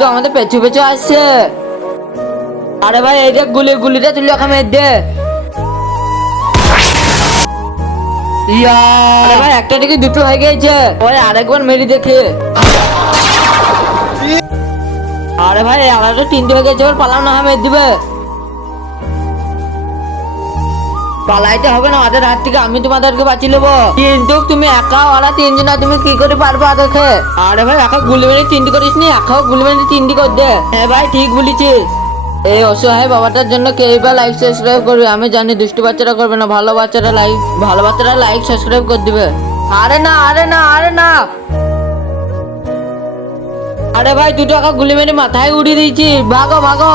তো আমাদের পেছু পেছু আসছে। আরে ভাই এই যে গুলিটা তুলে ওকে মেরে দে। আরে ভাই একটা থেকে দুটো হয়ে গেছে, ওই আরেকবার মেরে দেখে। আরে ভাই আমার তো তিনটে হয়ে গেছে, ওর পালাও না মেরে দিবে। পালাইতে হবে না ওদের হাত থেকে, আমি তোমাদেরকে বাঁচিয়ে নেবো। কিন্তু তুমি একা, ওরা তিনজন, তুমি কি করে পারবে ওদেরকে? আরে ভাই একা গুলি মেরে তিনটি করিস নি, একাও গুলি মেরে তিনটি কর দে। হ্যাঁ ভাই ঠিক বলেছিস। এই অসহায় বাবাটার জন্য কে বা লাইক সাবস্ক্রাইব করবে? আমি জানি দুষ্টু বাচ্চারা করবে না, ভালো বাচ্চারা লাইক সাবস্ক্রাইব করে দিবে। আরে না আরে না আরে না, আরে ভাই দুটো একা গুলি মেরে মাথায় উড়িয়ে দিয়েছি, ভাগো ভাগো।